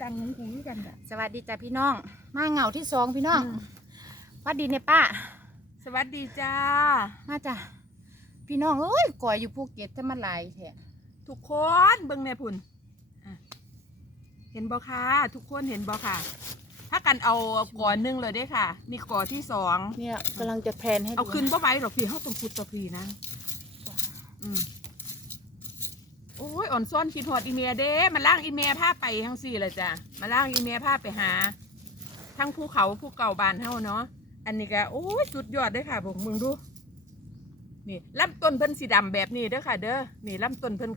ตังค์ของกูคือกันอะสวัสดีจ้ะพี่น้อง มาเหงาที่สองพี่น้องหวัดดีเนี่ยป้า สวัสดีจ้า มาจ้ะพี่น้องเอ้ยก่อยอยู่ภูเก็ตถ้ามันหลายแท้ทุกคนเบิ่งแม่พุ่นอะเห็นบ่ค่ะทุกคนเห็นบ่ค่ะ ถ้ากันเอาก่อนหนึงเลยเด้ค่ะ นี่ก่อที่สอง เนี่ยกำลังจะแพลนให้ดูเอาขึ้นบ่ไหวหรอกพี่เฮาต้องพุดต่อพี่นะ อืมโอ้ยอ่อนซ้อนคิดฮอดอีเมียเด้มาล่างอีเมียพาไปทั้งสี่เลยจ้ะมาล่างอีเมียพาไปหา ทั้งภูเขาภูเก่าบานเฮาเนาะอันนี้ก็โอ้ยสุดยอดเด้อค่ะบอกมึงดูนี่ลำต้นเพิ่นสีดำแบบนี้เด้อค่ะ เด้อนี่ลำต้นเพิ่น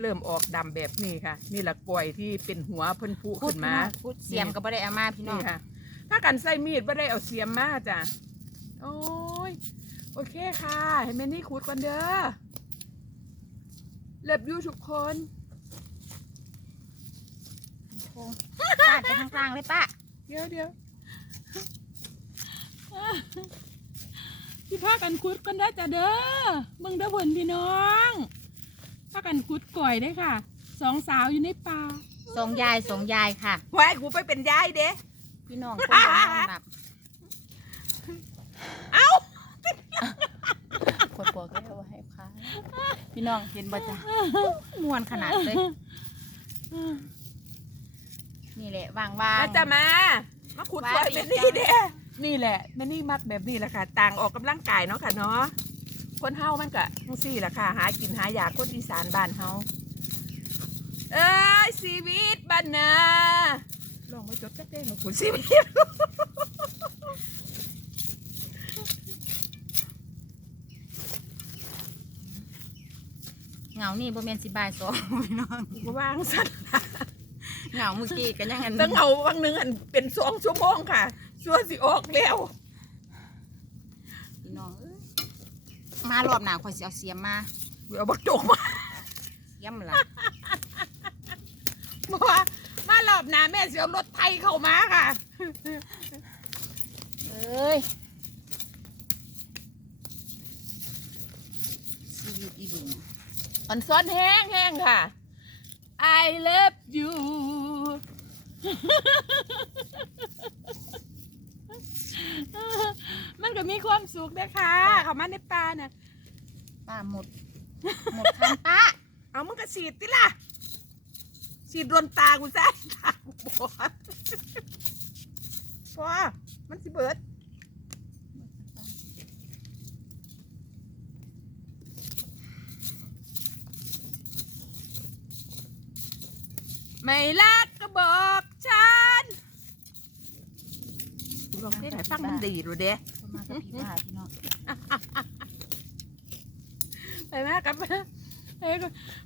เริ่มออกดำแบบนี้ค่ะ นี่ละกล้วยที่เป็นหัวเพิ่นพุพูดขึ้นมามาพูดเสียมก็บ่ได้เอามาพี่น้องนี่ค่ะถ้ากันใส่มีดไม่ได้เอาเสียมมาจ้ะโอ้ยโอเคค่ะให้แม่นี่ขูดก่อนเด้อ เล็บอยูทุกคนป้าไปข้างๆเลยป้าเดี๋ยวเดี๋ยวพี่พากันคุดกันได้จ้ะเด้อมึงเด้อผลพี่น้องพากันคุดก่อยได้อค่ะ สองสาวอยู่ในป่า สองยายสองยายค่ะ ไว้กูไปเป็นยายเด้ พี่น้องคนบ่นอนหลับ เอ้า คนบอกก็ว่าให้ค้า พี่น้องเห็นบ่จ้ะมวนขนาดเลย นี่แหละวางวางมาจะมา มาขุดว่าก่อยอีแม่กนี่จ้ะเด้ นี่แหละแม่นี่มักแบบนี้แหละค่ะ ต่างออกกำลังกายเนาะค่ะเนาะ คนเฮามันก็ทั้งสี่แหละค่ะ หากินหายากคนอีสานบ้านเฮา เอ้ยชีวิตบ้านนาลองมาจดจักเด้หนูคุณชีวิต เหงา นี่บ่แม่นสิบายสองพี่น้องกูว่างสันเหงาเมื่อกี้กันยังอันตั้งเอาวังหนึ่งอันเป็นสองชั่วโมงค่ะ ชัวร์สิออกแล้ว พี่น้องเอ้ยมารอบหน้าข่อยสิเอาเสียมมาเอาบักโจกมาเสียมล่ะบอกว่ามารอบหน้าแม่เสียรถไทยเข้ามาค่ะ เอ้ยชีวิตอีบึง อันซ้อนแห้งแห้งค่ะ I love you มันก็มีความสุขนะคะเขามาในป่าน่ะป้าหมด หมดคันป้า เอามึงก็ฉีดติล่ะ ฉีดโดนตากูซะตากูบอดพอมันสิเบิด ไม่รักก็บอกฉันลองได้ไหนฟังมันดีดูเด้มากับพี่ป้าพี่น้องไปมากับ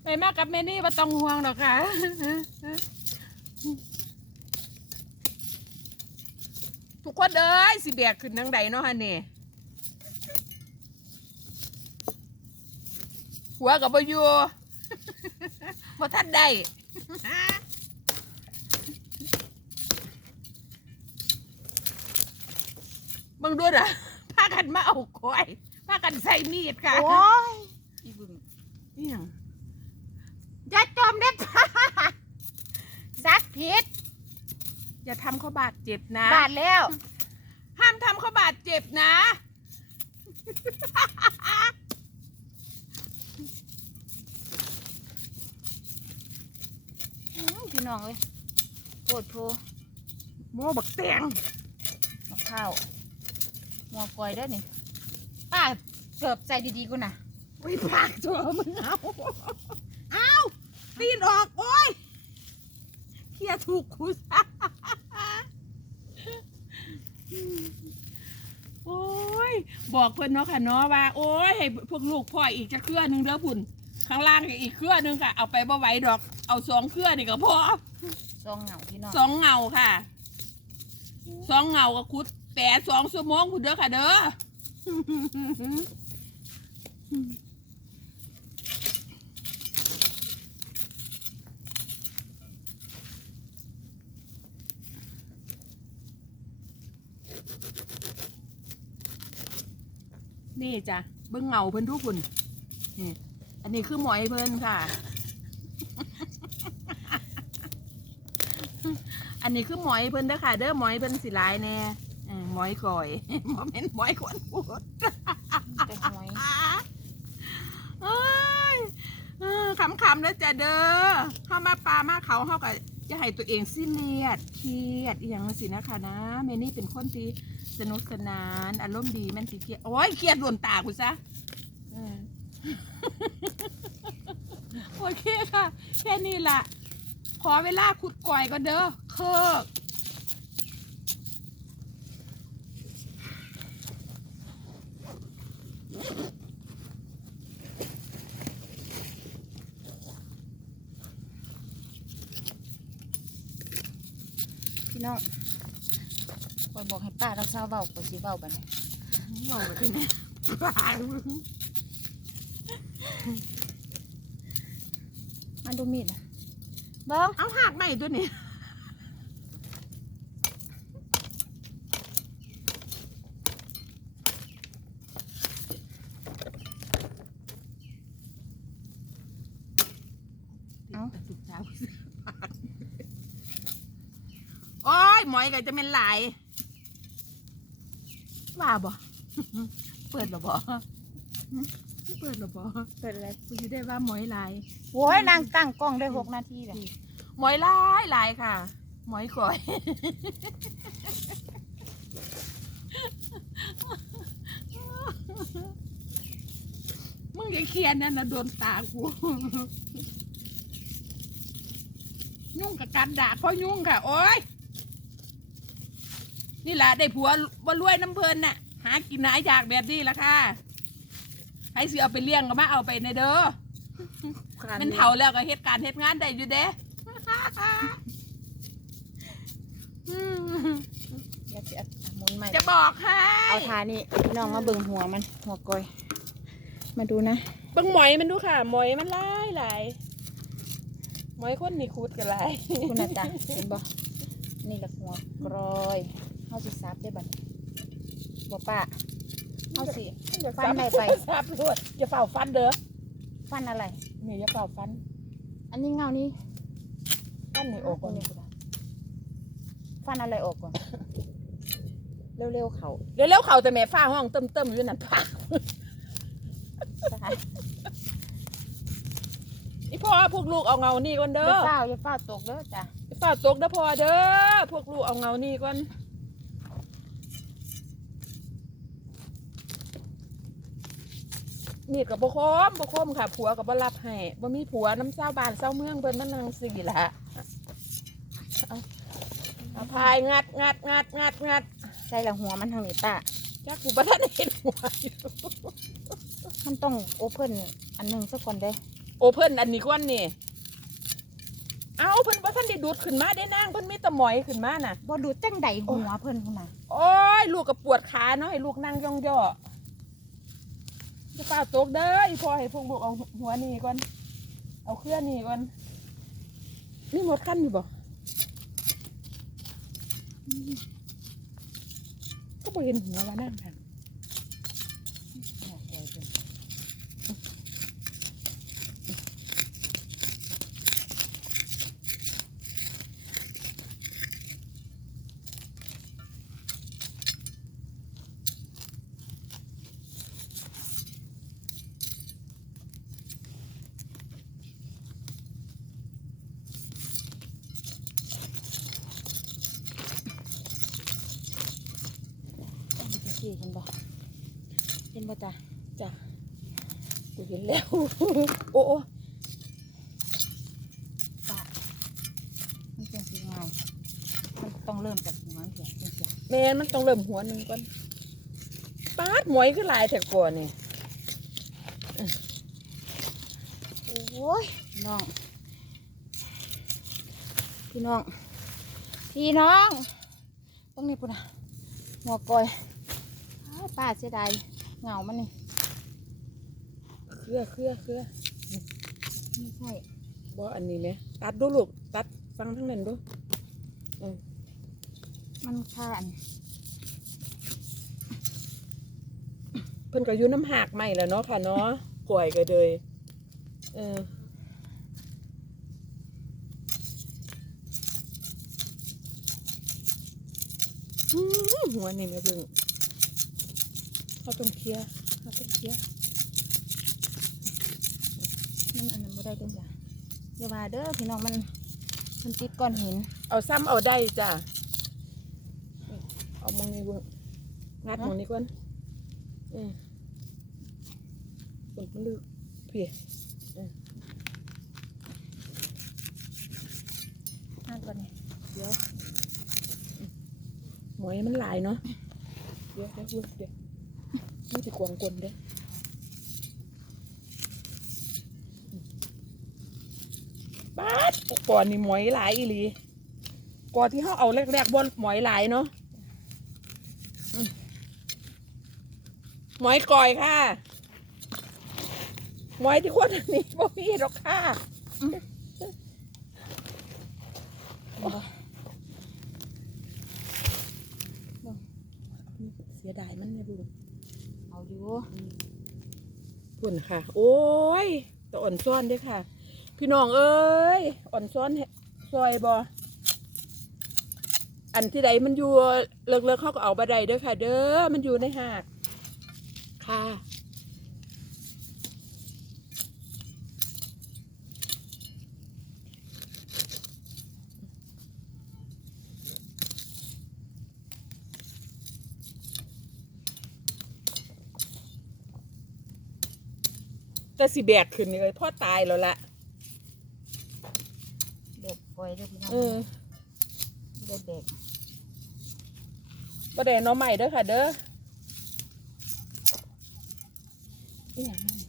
ไปมากับแม่นี่ว่าต้องห่วงหรอกค่ะทุกคนเอ้ยสิแบกขึ้นทางใดเนาะฮะนี่หัวกับบ่อยู่บ่ทันได้ มึงดูนะพากันมาเอาก้อยพากันใส่มีดค่ะโอ้ยอีบึงนี่หยังอย่าจมเด็ดป้าซักผิดอย่าทำเขาบาดเจ็บนะ บาดแล้ว ห้ามทำเขาบาดเจ็บนะ อื้อพี่น้องเอ้ยโคตรโพโมบักแตงมะพร้าว หัวกอยเด้อนี่ป้าเกือบใจดีๆกูน่ะไว้ปากตัวมึงเอาเอาตีนออกโอ้ยเคลียร์ถูกกูซะโอ้ยบอกเพิ่นเนาะค่ะเนาะว่า โอ้ยให้พวกลูกพ่ออีกจะเครือหนึงเด้อพุ่นข้างล่างอีกเครือหนึงค่ะ เอาไปบ่ไหวดอก เอาสองเครือนี่ก็พอซองเหงาพี่น้องสองเงาค่ะสองเงากับคุด แปดสองชั่วโมงคุณเด้อค่ะเด้อนี่จ้ะเบิ้งเงาเพิ่นทุกคนนี่อันนี้คือหมอยเพิ่นค่ะ อันนี้คือหมอยเพิ่นเด้อค่ะ เด้อหมอยเพิ่นสิหลายแน่ หมอยก่อยบ่แม่นหมอยขวนพูดแต่หอยเอ้ยเออคำๆแล้วจ้ะเด้อเข้ามาปลามาเขาเขาก็จะให้ตัวเองสิ้นเลียดเครียดอหย่างสินะคะนะเมนี่เป็นคนที่สนุกสนาน อารมณ์ดีแม่นสิเครียดโอ้ยเครียดหล่นตากูซะเออโอเคค่ะ แค่นี้ล่ะ ขอเวลาขุดก่อยก็เด้อเคิก พี่น้องคอยบอกให้ป้ารักษาเบาก็สิเบาบัดนี้บอกมาที่ไหนปลาดูมันดูมีดนะเบิ้งเอาหักใหม่ตัวนี้เอาสุดท้าย โอ้ยหมอยก็จะเป็นหลายว่าบ่ เปิดหรอบ่เปิดหรอบ่เปิดอะไรกูจะได้ว่าหมอยหลายโว้ยนางตั้งกล้องได้หกนาทีเลยหมอยหลายหลายค่ะหมอยก่อยมึงอย่าเครียดนั่นนะโดนตากูยุ่งกับการด่าเพราะยุ่งค่ะ โอ๊ย นี่แหละได้ผัวบ่รวยน้ำเพลินน่ะ หากินหาอยากแบบนี้ละค่ะให้สิเอาไปเลี้ยงก็มาเอาไปในเด้อมันเฒ่าแล้วก็เฮ็ดการเฮ็ดงานได้อยู่เด้อืมเดี๋ยวจะเอาหมุนใหม่จะบอกให้เอาทานี่พี่น้องมาเบิ่งหัวมันหัวกอยมาดูนะเบิ่งหมอยมันดูค่ะหมอยมันหลายหลายหมอยคนนี่คูดกันหลายคุณอาจารย์เห็นบ่นี่แหละหัวกรอย เฮาสิซับได้บัดบ่ป้าเฮาสิ ฟันได้ไป ซับรวดอย่าเฝ้าฟันเด้อฟันอะไร นี่อย่าเฝ้าฟันอันนี้เงานี้ฟันนี่ออกก่อนฟันอะไรออกก่อนเร็วๆเขาเดี๋ยวแล้วเขาแต่แม่ฟ้าห้องเติมๆอยู่นั่นพักนะคะอีพ่อพวกลูกเอาเงานี่ก่อนอเด้ย่าอเฝ้าอย่าเฝ้าตกเด้อจ้ะอย่าเฝ้าตกเด้อพ่อเด้อพวกลูกเอาเงานี่ก่อน นี่กับบ่คมบ่คมค่ะ ผัวกับบ่รับให้บ่มีผัวน้ำเศร้าบ้านเศร้าเมืองเพิ่นมันนางสี่ละเอาเอาพายงัดงัดงัดงัดงัดใส่ละหัวมันทางนี้ป้าจักกูบ่ทันได้เห็นหัวอยู่มันต้องโอเพ่นอันหนึงสักก่อนเด้อโอเพิ่นอันนี้ก่อนนี่เอาเพิ่นบ่ทันได้ดูดขึ้นมาได้นางเพิ่นมีแต่หมอยขึ้นมาน่ะบ่ดูจังใดหัวเพิ่นพุ่นน่ะโอ้ยลูกก็ปวดขาเนาะให้ลูกนั่งย่องย่อ จะป่าตกเด้ออีพอให้พวกลูกเอาหัวนี่ก่อน เอาเครื่องนี่ก่อน นี่หมดขั้นอยู่บ่อืมก็บ่เห็นหัวว่านั่งค่ะ เอาไปสิเห็นบ่เห็นบ่จ้ะจ้ะกูเห็นแล้ว โอ้โอ้ป้ามันเป็นสีง่ายมันต้องเริ่มจากหัวมันเสียจริงแม่นมันต้องเริ่มหัวหนึ่งก่อนปาดหมอยคือหลายแต่ก่อนนี่ๆโอ้ยพี่น้อง พี่น้อง พี่น้องตรงนี้ปุ่นน่ะหัวกอยอ้าว ป้าเสียดายเหงามันนี่เครือเครือเครือไม่ใช่บ่อันนี้ไหมตัดดูลูกตัดฟังทั้งนั้นดูมันค่าอันเพิ่นก็อยู่น้ำหักใหม่แล้วเนาะค่ะเนาะป่วยก็เลยเอออื้อหัวนี่แม่เบิ่ง เขาต้องเคลียร์เขาต้องเคลียร์มันอันนั้นบ่ได้เด้อจ้ะอย่าว่าเด้อพี่น้องมันมันติดก้อนหิน เอาซ้ำเอาได้จ้ะ เอามองนี่เบิ่งงัดมองนี่ก่อนเออคนมันลึกเพียนั่นก่อนนี่เดี๋ยวหมอยมันหลายเนาะ เดี๋ยวเดี๋ยวเบิ่งเดี๋ยว ไม่จะกวางกลนเด้อบ้าดก่อนนี่หมอยหลายอีหลีก่อนที่เขาเอาแรกๆบนหมอยหลายเนาะอืมหมอยก่อยค่ะหมอยที่คนอันนี้บ่มีหรอกค่ะเสียดายมันเนี่ยบุญ เอาอยู่พุ่นค่ะ โอ้ยแตอ่อนซ้อนด้วยค่ะ พี่น้องเอ้ยอ่อนซ้อนซอยบออันที่ใดมันอยู่เลิกๆเขาก็เอาบะไดด้วยค่ะ เด้อมันอยู่ในหากค่ะ แต่สิแบกขึ้นนี่เลยพ่อตายแล้วละเด็กปล่อยเด้อพี่น้องเออเด็กเด็กประเด็นน้องใหม่เด้อค่ะ เด้ออหย่างนั้นนี่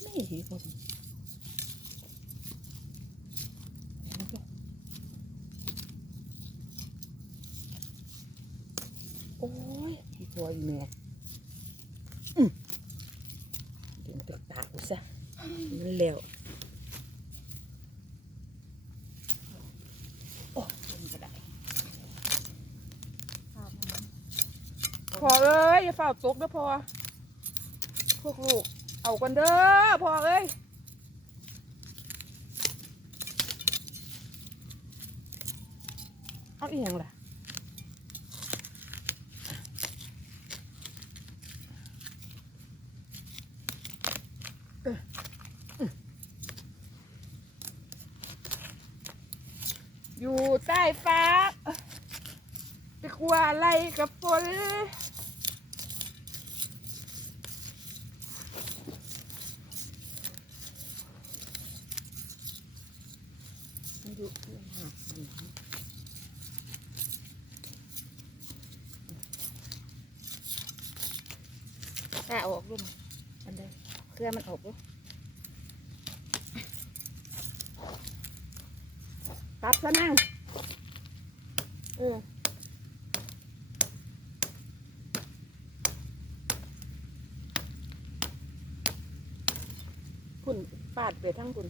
ไม่เห็นผมโอ้ยพี่พออีแม่อืมเดี๋ยวตึกตากูซะมันแล้วโอ้ยมันก็ได้ ภาพมัน พอเอ้ยอย่าเฝ้าตกเด้อพอพวกลูกเอากันเด้อพอเอ้ยเอาอียงล่ะอออืมอยู่ใต้ฟ้า จะกลัวอะไรกับฝนอยู่ที่หาดมัน ถ้าเอาออกด้วย อัน ใดเครือมันออกด้วยตัดซะนั่งเออคุณปาดไปทั้งคุณ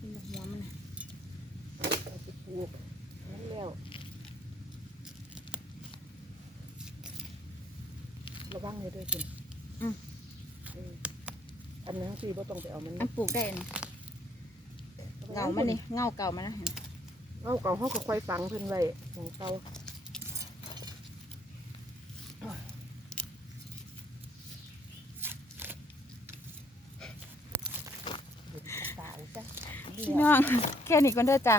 มันหัวมันน่ะ เอาไปปลูกนั่นแล้ว ระวังเลยด้วยคุณอืมอันนั้นคือว่าต้องไปเอามันอันปลูกได้อันเงามันนี่เงาเก่ามันนะเอาเก่าเขาก็ค่อยฟังเพิ่นไว้ของเขาเดี๋ยวตาเอาจ้ะพี่น้องแค่นี้ก็เด้อจ้ะ